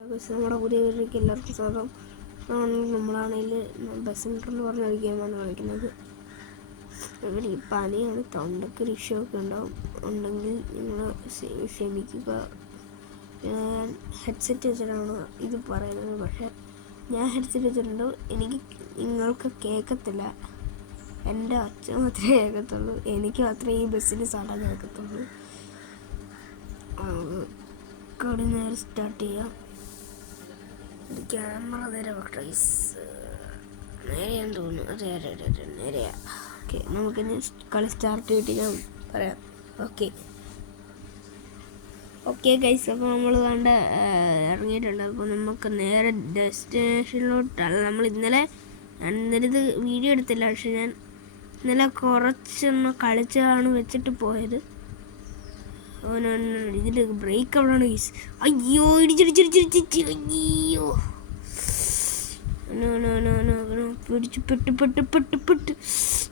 നമ്മുടെ പുതിയ വീട്ടിലേക്ക് എല്ലാവർക്കും സ്വാഗതം. നമ്മളാണെങ്കിൽ ബസ് സെൻറ്ററിൽ പറഞ്ഞ ഒരു ഗെയിമാണ് കളിക്കുന്നത്. ഇവിടെ ഈ പനിയാണ്, തൊണ്ടയ്ക്ക് ഇഷ്യൂക്കെ ഉണ്ടെങ്കിൽ നിങ്ങൾ ക്ഷമിക്കുക. ഞാൻ ഹെഡ്സെറ്റ് വെച്ചിട്ടാണ് ഇത് പറയുന്നത്, പക്ഷേ ഞാൻ ഹെഡ്സെറ്റ് വെച്ചിട്ടുണ്ട്. എനിക്ക് നിങ്ങൾക്ക് കേൾക്കത്തില്ല, എൻ്റെ അച്ഛൻ മാത്രമേ കേൾക്കത്തുള്ളൂ, എനിക്ക് മാത്രമേ ഈ ബസ്സിന് സാധാ കേൾക്കത്തുള്ളൂ. കളി നേരെ സ്റ്റാർട്ട് ചെയ്യാം. ക്യാമറ നേരെ നേരെയാന്ന് തോന്നുന്നു. അതെ നേരെയാ. ഓക്കെ, നമുക്കിനി കളി സ്റ്റാർട്ട് ചെയ്തിട്ട് ഞാൻ പറയാം. ഓക്കെ ഗൈസ്, അപ്പോൾ നമ്മൾ കണ്ട് ഇറങ്ങിയിട്ടുണ്ട്. അപ്പോൾ നമുക്ക് നേരെ ഡെസ്റ്റിനേഷനിലോട്ടല്ല. നമ്മൾ ഇന്നലെ ഇത് വീഡിയോ എടുത്തില്ല, പക്ഷെ ഞാൻ ഇന്നലെ കുറച്ചൊന്ന് കളിച്ചാണ് വെച്ചിട്ട് പോയത്. ഇതിൻ്റെ ബ്രേക്ക് എവിടെയാണ് ഗൈസ്? അയ്യോ, ഇടിച്ചിടിച്ചിടിച്ചിടിച്ച്, അയ്യോ പിടിച്ച് പെട്ട്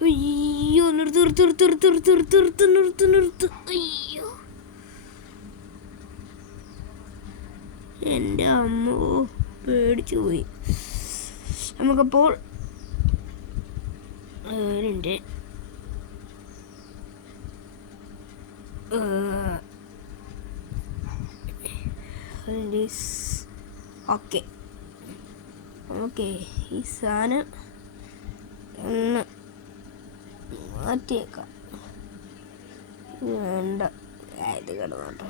അയ്യോ, നിർത്ത്. അയ്യോ എൻ്റെ അമ്മോ, പേടിച്ചു പോയി. നമുക്കപ്പോൾ ഓക്കെ ഈ സാധനം ഒന്ന് മാറ്റിയേക്കാം. വേണ്ട, ഇത് കിടന്നോട്ടെ.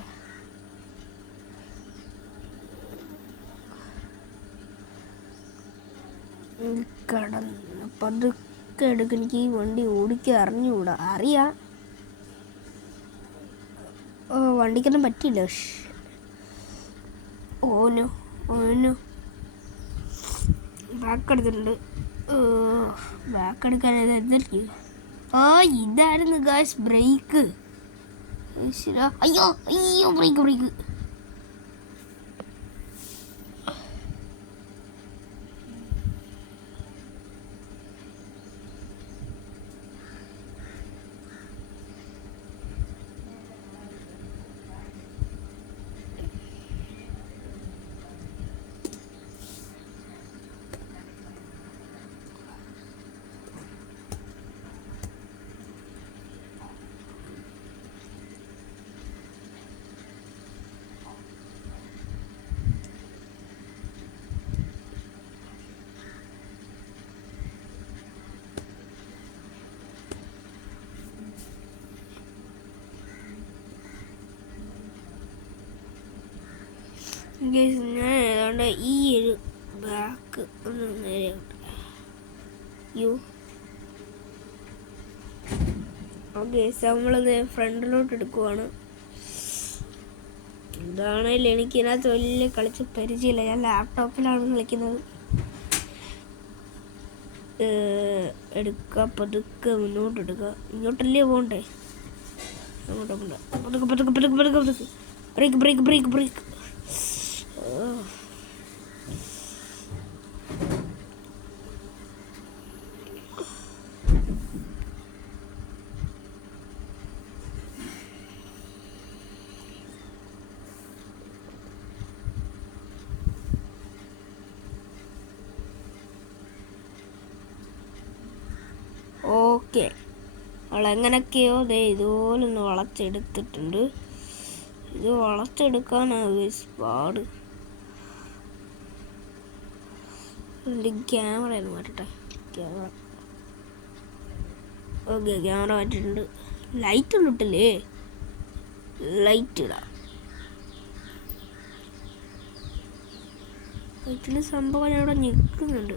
കടന്ന് പതുക്കെ എടുക്കും. എനിക്ക് ഈ വണ്ടി ഓടിക്കാൻ അറിഞ്ഞുകൂടാ. അറിയാം, വണ്ടിക്കൊന്നും പറ്റില്ല. ഓനോ ബാക്ക് എടുത്തിട്ടുണ്ട്. ബാക്ക് എടുക്കാൻ എന്തായിരിക്കും? ഇതായിരുന്നു ഗായ്സ് ബ്രേക്ക്. അയ്യോ ബ്രേക്ക്. ഞാൻ ഏതാണ്ട് ഈ ഒരു ബാക്ക് ഒന്ന് നേരെ നമ്മളത് ഫ്രണ്ടിലോട്ട് എടുക്കുവാണ്. എന്താണേലും എനിക്ക് ഇതിനകത്ത് വലിയ കളിച്ച് പരിചയമില്ല. ഞാൻ ലാപ്ടോപ്പിലാണ് കളിക്കുന്നത്. എടുക്കുക, പതുക്കെ മുന്നോട്ട് എടുക്കുക. ഇങ്ങോട്ടല്ലേ പോകണ്ടേ? അങ്ങോട്ട് ബ്രേക്ക്. ഓക്കെ, അവളെങ്ങനൊക്കെയോ ഇതുപോലൊന്ന് വളച്ചെടുത്തിട്ടുണ്ട്. ഇത് വളച്ചെടുക്കാനാണ് പാട്. ക്യാമറ മാറ്റട്ടെ. ക്യാമറ മാറ്റിയിട്ടുണ്ട്. ലൈറ്റ് ഇട്ടില്ലേ? ലൈറ്റ് ഇടാം. ലൈറ്റിൽ സംഭവം ഞാൻ ഇവിടെ നിൽക്കുന്നുണ്ട്.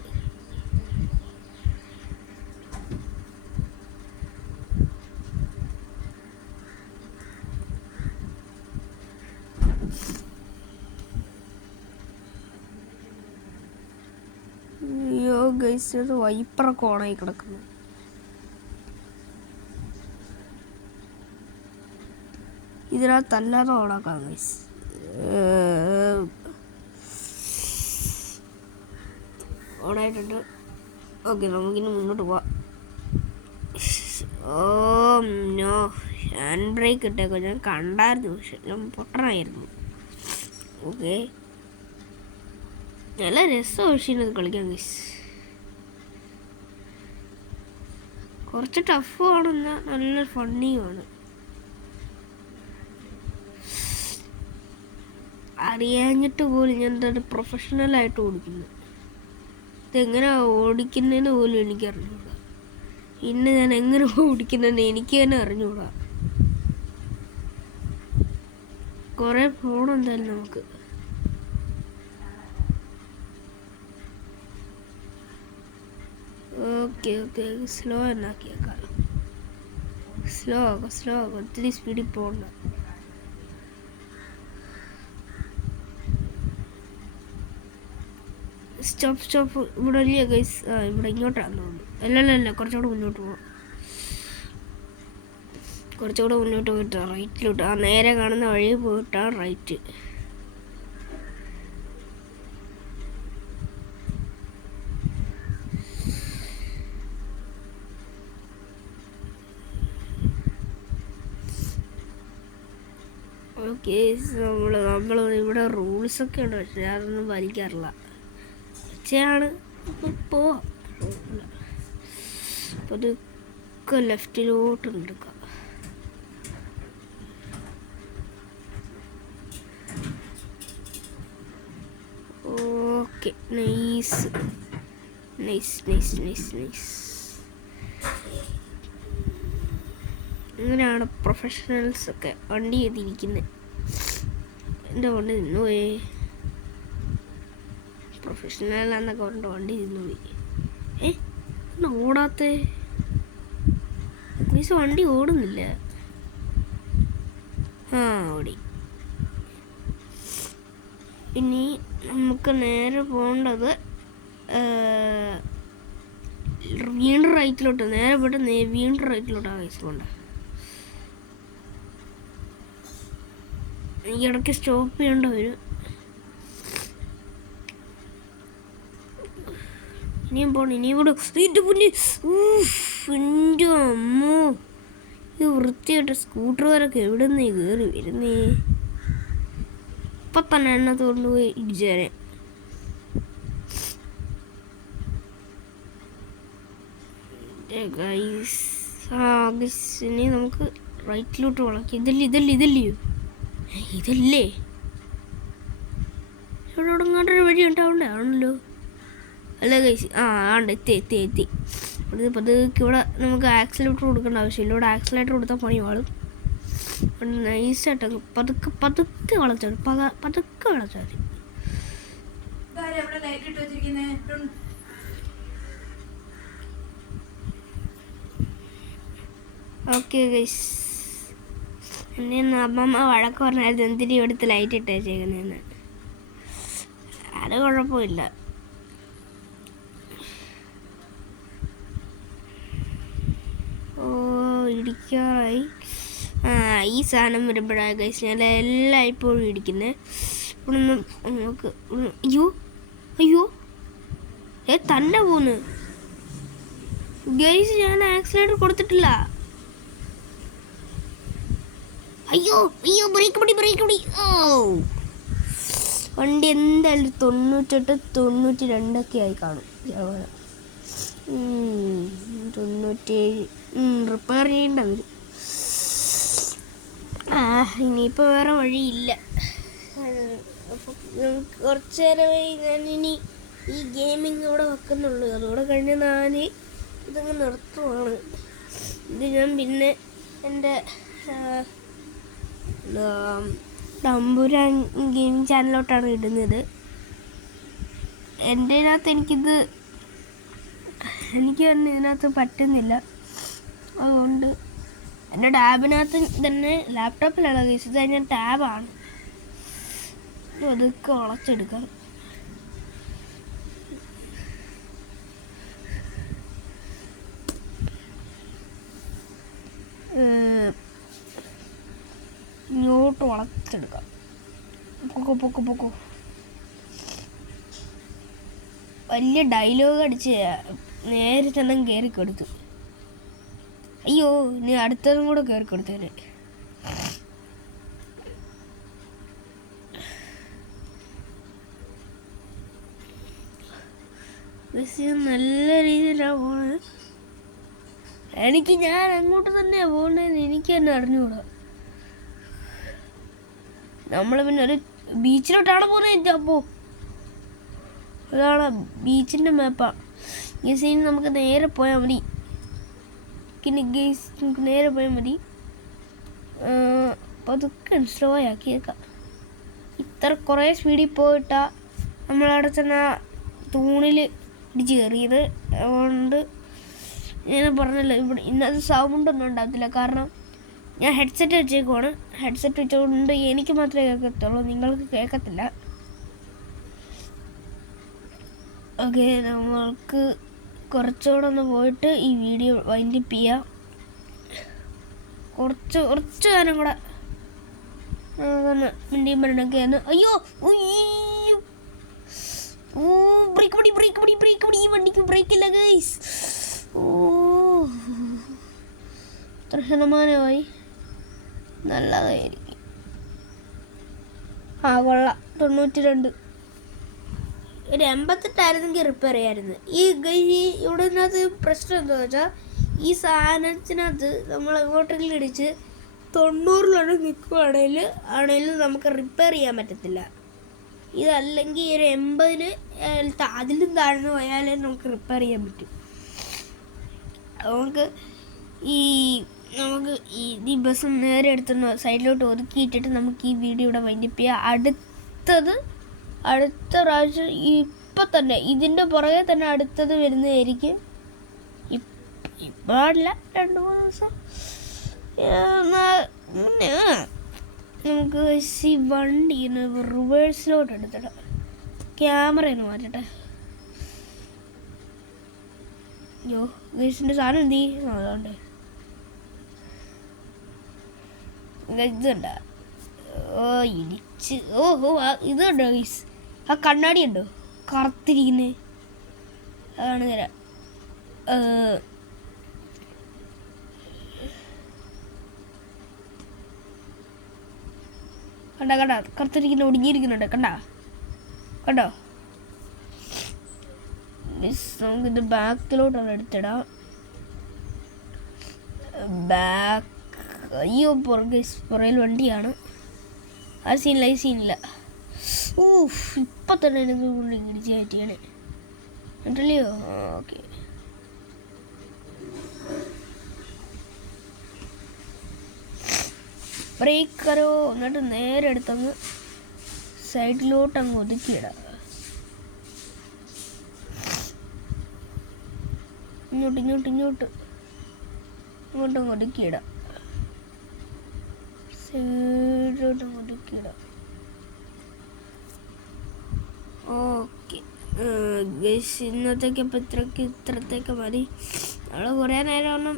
ഗൈസ്, അത് വൈപ്പറൊക്കെ ഓണായി കിടക്കുന്നു. ഇതിനകത്തല്ലാതെ ഓണാക്കാം ഗൈസ്. ഓണായിട്ടുണ്ട്. ഓക്കെ, നമുക്കിനി മുന്നോട്ട് പോവാം. ഹാൻഡ് ബ്രേക്ക് ഇട്ടേക്കോ. ഞാൻ കണ്ടായിരുന്നു, പക്ഷെ ഞാൻ പൊട്ടനായിരുന്നു. ഓക്കെ, നല്ല രസമാണ് പക്ഷേ ഇത് കളിക്കാൻ ഗൈസ്. കുറച്ച് ടഫുമാണെന്നാൽ നല്ല ഫണ്ണിയുമാണ്. അറിയാഞ്ഞിട്ട് പോലും ഞാൻ എന്താണ് പ്രൊഫഷണലായിട്ട് ഓടിക്കുന്നത്. ഇതെങ്ങനെ ഓടിക്കുന്നതെന്ന് പോലും എനിക്കറിഞ്ഞൂടാ. പിന്നെ ഞാൻ എങ്ങനെ ഓടിക്കുന്നതെന്ന് എനിക്ക് തന്നെ അറിഞ്ഞൂടാ. കുറേ പോണം എന്തായാലും നമുക്ക്. ഓക്കെ ഓക്കെ സ്ലോ എന്നാക്കിയേക്കാം. സ്ലോ ആക്കാം ഒത്തിരി സ്പീഡിൽ പോകണ്ട. സ്റ്റോപ്പ് ഇവിടെ ഇല്ല ഗൈസ്. ഇവിടെ ഇങ്ങോട്ടാണെന്ന് തോന്നുന്നു. അല്ല കുറച്ചുകൂടെ മുന്നോട്ട് പോവാം. കുറച്ചുകൂടെ മുന്നോട്ട് പോയിട്ട് റൈറ്റിലോട്ട്. നേരെ കാണുന്ന വഴി പോയിട്ടാണ് റൈറ്റ്. ഓക്കെ നമ്മൾ ഇവിടെ റൂൾസൊക്കെ ഉണ്ട്, പക്ഷേ അതൊന്നും വലിക്കാറില്ല. ഒച്ചയാണ് പോവാം. അപ്പോൾ അതൊക്കെ ലെഫ്റ്റിലോട്ട് എടുക്കാം. Okay nice. ഇങ്ങനെയാണ് പ്രൊഫഷണൽസൊക്കെ വണ്ടി ചെയ്തിരിക്കുന്നത്. എൻ്റെ വണ്ടി നിന്ന് പോയേ. പ്രൊഫഷണൽ എന്നൊക്കെ പറഞ്ഞിട്ട് വണ്ടി നിന്ന് പോയി. ഓടാത്തേ മീൻസ് വണ്ടി ഓടുന്നില്ല. ഓടി. ഇനി നമുക്ക് നേരെ പോകേണ്ടത് വീണ്ടും റൈറ്റിലോട്ട്. നേരെ പോയിട്ട് വീണ്ടും റൈറ്റിലോട്ടാണ് വയസ്സ് പോകേണ്ടത്. എനിക്ക് ഇടയ്ക്ക് സ്റ്റോപ്പ് ചെയ്യേണ്ട വരും. ഇനിയും കൂടെ. എൻ്റെ അമ്മോ, ഇത് വൃത്തിയായിട്ട് സ്കൂട്ടർ വരൊക്കെ എവിടെ നിന്ന് കയറി വരുന്നേ. ഇപ്പം തന്നെ എണ്ണ കൊണ്ടുപോയി ഇടിച്ചേരെ. ഇനി നമുക്ക് റൈറ്റിലോട്ട് വളക്കാം. ഇതല്ലയോ ഇതല്ലേ ഇവിടെ ഉടങ്ങാണ്ടൊരു വഴി ഉണ്ടാവണ്ടേ? അല്ല ഗൈസ്, ആണ്ട് എത്തി. പതുക്കെ ഇവിടെ നമുക്ക് ആക്സിലേറ്റർ കൊടുക്കേണ്ട ആവശ്യമില്ല. ഇവിടെ ആക്സിലേറ്റർ കൊടുത്താൽ പണി വാളും. നൈസായിട്ട് പതുക്കെ വളച്ചാൽ മതി. ഓക്കെ ഗൈസ്, എന്നെ അമ്മമ്മ വഴക്ക് പറഞ്ഞായിരുന്നു എന്തിനും ഇവിടുത്തെ ലൈറ്റ് ഇട്ടേച്ചേക്കുന്നതെന്ന്. അത് കുഴപ്പമില്ല. ഇടിക്കാറായി. ഈ സാധനം വരുമ്പോഴാണ് ഗൈസ് ഞാൻ എല്ലാം ഇപ്പോഴും ഇടിക്കുന്നത്. ഇവിടെ നിന്ന് നമുക്ക് അയ്യോ തന്നെ പോന്ന് ഗൈസ്. ഞാൻ ആക്സിലേറ്റർ കൊടുത്തിട്ടില്ല. അയ്യോ ബ്രേക്ക് പിടി. വണ്ടി എന്തായാലും 98, 92 ആയി കാണും. 97 റിപ്പയർ ചെയ്യേണ്ട വരും. ഇനിയിപ്പോൾ വേറെ വഴിയില്ല. അപ്പോൾ കുറച്ച് നേരമായി ഞാനിനി ഈ ഗെയിമിങ് ഇവിടെ വെക്കുന്നുള്ളൂ. അതോടെ കഴിഞ്ഞ് ഞാൻ ഇതങ്ങ് നിർത്തുവാണ്. ഇത് ഞാൻ പിന്നെ എൻ്റെ തമ്പുരാൻ ഗെയിമിങ് ചാനലിലോട്ടാണ് ഇടുന്നത്. എൻ്റെ എനിക്ക് തന്നെ ഇതിനകത്ത് പറ്റുന്നില്ല. അതുകൊണ്ട് എൻ്റെ ടാബിനകത്ത് തന്നെ, ലാപ്ടോപ്പിലാണ് കേസ്. ഇത് ഞാൻ ടാബാണ്. അതൊക്കെ വളച്ചെടുക്കാം. ഇങ്ങോട്ട് വളച്ചെടുക്കാം. പൊക്കോ. വലിയ ഡയലോഗ് അടിച്ച് നേരെ തന്നെ കയറി കൊടുത്തു. അയ്യോ, ഇനി അടുത്തതും കൂടെ കയറി കൊടുത്തേനെ. നല്ല രീതിയിലാണ് പോകുന്നത്. ഞാൻ അങ്ങോട്ട് തന്നെയാണ് പോകുന്നതെന്ന് എനിക്ക് തന്നെ അറിഞ്ഞുകൂടാ. നമ്മൾ പിന്നെ ഒരു ബീച്ചിലോട്ടാണ് പോകുന്നത്. അപ്പോൾ അതാണ് ബീച്ചിൻ്റെ മാപ്പാണ്. ഈ സീൻ നമുക്ക് നേരെ പോയാൽ മതി. നമുക്ക് നേരെ പോയാൽ മതി. അപ്പോൾ അതൊക്കെ സ്ലോ ആക്കിയേക്കാം. ഇത്ര കുറേ സ്പീഡിൽ പോയിട്ടാണ് നമ്മളവിടെ ചെന്ന തൂണിൽ ഇടിച്ച് കയറിയത്. അതുകൊണ്ട് ഞാൻ പറഞ്ഞല്ലോ, ഇവിടെ ഇന്നത് സൗണ്ടൊന്നും ഉണ്ടാകത്തില്ല. കാരണം ഞാൻ ഹെഡ്സെറ്റ് വെച്ചേക്കുവാണ്. ഹെഡ്സെറ്റ് വെച്ചുകൊണ്ട് എനിക്ക് മാത്രമേ കേൾക്കത്തുള്ളൂ, നിങ്ങൾക്ക് കേൾക്കത്തില്ല. ഓക്കെ, നമ്മൾക്ക് കുറച്ചുകൂടെ ഒന്ന് പോയിട്ട് ഈ വീഡിയോ വൈൻഡപ്പ് ചെയ്യാം. കുറച്ച് നേരം കൂടെ മിണ്ടിയും പറഞ്ഞൊക്കെയാണ്. അയ്യോ, ബ്രേക്ക് ഈ വണ്ടിക്ക് ബ്രേക്കില്ല ഗൈസ്. എത്ര ശതമാനമായി? നല്ലതായിരിക്കും. കൊള്ളാം. 92. ഒരു 88 റിപ്പയർ ചെയ്യാമായിരുന്നു. ഇവിടെ നിന്നത് പ്രശ്നം എന്താണെന്ന് വെച്ചാൽ, ഈ സാധനത്തിനകത്ത് നമ്മൾ എങ്ങോട്ടെങ്കിലും ഇടിച്ച് 90 നിൽക്കുകയാണെങ്കിൽ നമുക്ക് റിപ്പയർ ചെയ്യാൻ പറ്റത്തില്ല. ഇതല്ലെങ്കിൽ ഒരു 80 അതിലും താഴ്ന്നു പോയാലേ നമുക്ക് റിപ്പയർ ചെയ്യാൻ പറ്റും. നമുക്ക് ഈ ബസ് നേരെ എടുത്തുന്ന സൈഡിലോട്ട് ഒതുക്കിയിട്ടിട്ട് നമുക്ക് ഈ വീഡിയോ ഇവിടെ വൈൻഡപ്പ് ചെയ്യാം. അടുത്ത പ്രാവശ്യം ഇപ്പം തന്നെ ഇതിൻ്റെ പുറകെ തന്നെ അടുത്തത് വരുന്നതായിരിക്കും. ഇപ്പാടില്ല, 2-3 ദിവസം മുന്നേ നമുക്ക് ഈ വണ്ടി റിവേഴ്സിലോട്ട് എടുത്തിടാം. ക്യാമറയൊന്ന് മാറ്റട്ടെ. അയ്യോ, ഗൈസിൻ്റെ സാധനം എന്ത് ചെയ്യും? അതുകൊണ്ട് ഇതുണ്ടോ? ഇടിച്ച് ഇതുണ്ടോ ഗൈസ്? ആ കണ്ണാടി ഉണ്ടോ കറുത്തിരിക്കുന്നത്? അതാണ് തരാം. കണ്ട കറുത്തിരിക്കുന്ന ഒടിഞ്ഞിരിക്കുന്നുണ്ട്. കണ്ടോ? നമുക്കിത് ബാക്കിലോട്ടാണ് എടുത്തിടാം. അയ്യോ, പുറകിൽ വണ്ടിയാണ്. ആ സീനില്ല. ഇപ്പം തന്നെ എനിക്ക് ഇടിച്ച് കയറ്റിയാണ് ഉണ്ടല്ലോ. ഓക്കെ, ബ്രേക്കറോ എന്നിട്ട് നേരെ എടുത്തങ്ങ് സൈഡിലോട്ട് അങ്ങ് ഒതുക്കിയിടാം. ഇങ്ങോട്ടും ഒതുക്കിയിടാം. സൈഡിലോട്ടും ഒതുക്കിയിടാം. ഓക്കെ ഗൈസ്, ഇന്നത്തേക്ക് അപ്പോൾ ഇത്രത്തേക്ക് മതി. നമ്മൾ കുറേ നേരം ഒന്നും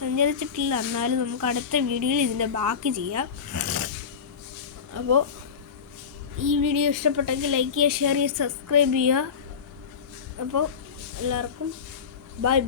സഞ്ചരിച്ചിട്ടില്ല. എന്നാലും നമുക്ക് അടുത്ത വീഡിയോയിൽ ഇതിൻ്റെ ബാക്കി ചെയ്യാം. അപ്പോൾ ഈ വീഡിയോ ഇഷ്ടപ്പെട്ടെങ്കിൽ ലൈക്ക് ചെയ്യുക, ഷെയർ ചെയ്യുക, സബ്സ്ക്രൈബ് ചെയ്യുക. അപ്പോൾ എല്ലാവർക്കും ബൈ.